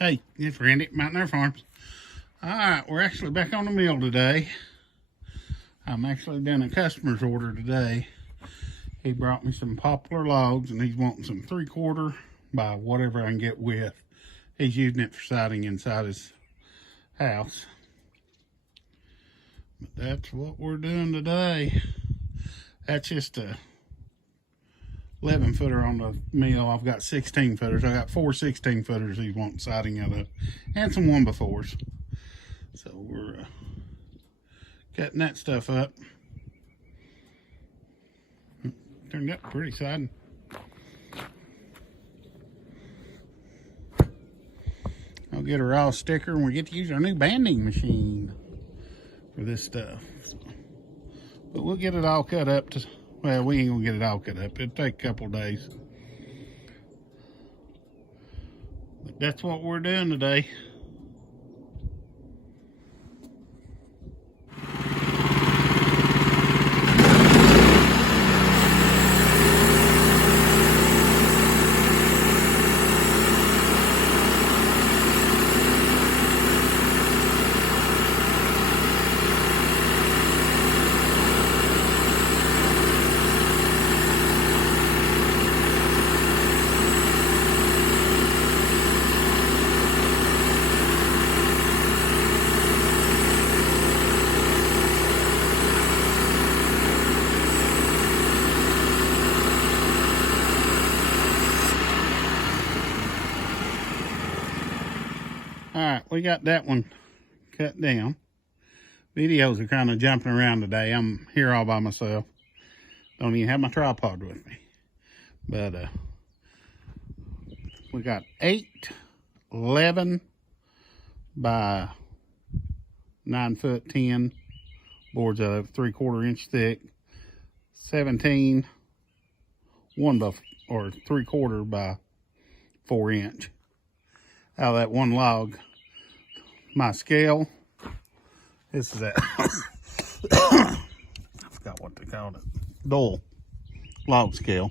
Hey, it's Randy, Mountain Air Farms. Alright, we're actually back on the mill today. I'm actually doing a customer's order today. He brought me some poplar logs and he's wanting some 3/4 by whatever I can get width. He's using it for siding inside his house. But that's what we're doing today. That's just a 11 footer on the mill. I've got 16 footers. I got 4 16 footers he's wanting siding out of, and some 1x4s. So we're cutting that stuff up. Turned out pretty siding. I'll get a raw sticker and we get to use our new banding machine for this stuff. So, but we'll get it all cut up to, well, we ain't gonna get it all cut up. It'll take a couple days. But that's what we're doing today. Alright, we got that one cut down. Videos are kind of jumping around today. I'm here all by myself. Don't even have my tripod with me. But we got 8 11 by 9 foot 10 boards of 3/4 inch thick. 17 3/4 by 4 inch. Out of that one log, my scale, this is that, I forgot what they called it, Dole log scale.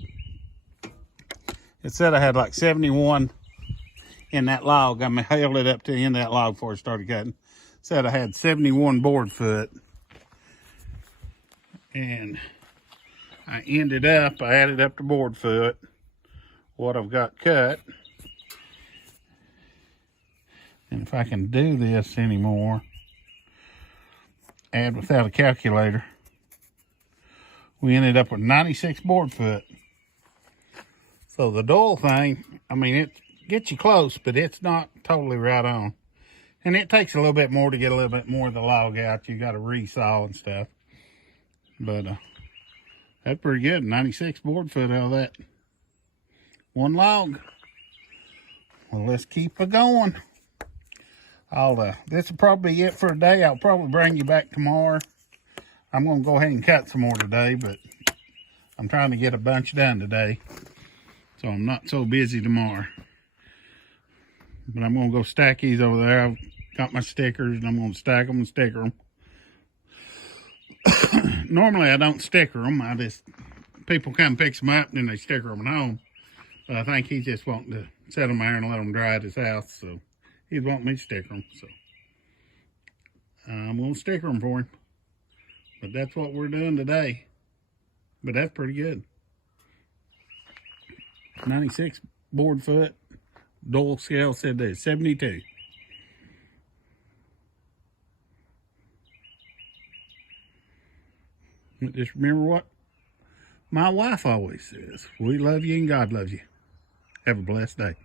It said I had like 71 in that log. I held it up to the end of that log before I started cutting. It said I had 71 board foot. And I added up the board foot, what I've got cut. And if I can do this anymore, add without a calculator, we ended up with 96 board foot. So the Dole thing, I mean, it gets you close, but it's not totally right on. And it takes a little bit more to get a little bit more of the log out. You got to resaw and stuff. But that's pretty good. 96 board foot out of that one log. Well, let's keep it going. This will probably be it for today. I'll probably bring you back tomorrow. I'm going to go ahead and cut some more today, but I'm trying to get a bunch done today, so I'm not so busy tomorrow. But I'm going to go stack these over there. I've got my stickers, and I'm going to stack them and sticker them. Normally, I don't sticker them. People come pick them up, and then they sticker them at home. But I think he's just wanting to set them there and let them dry at his house, so he'd want me to sticker them, so I'm going to sticker them for him. But that's what we're doing today. But that's pretty good. 96 board foot. Dole scale said that 72. Just remember what my wife always says. We love you and God loves you. Have a blessed day.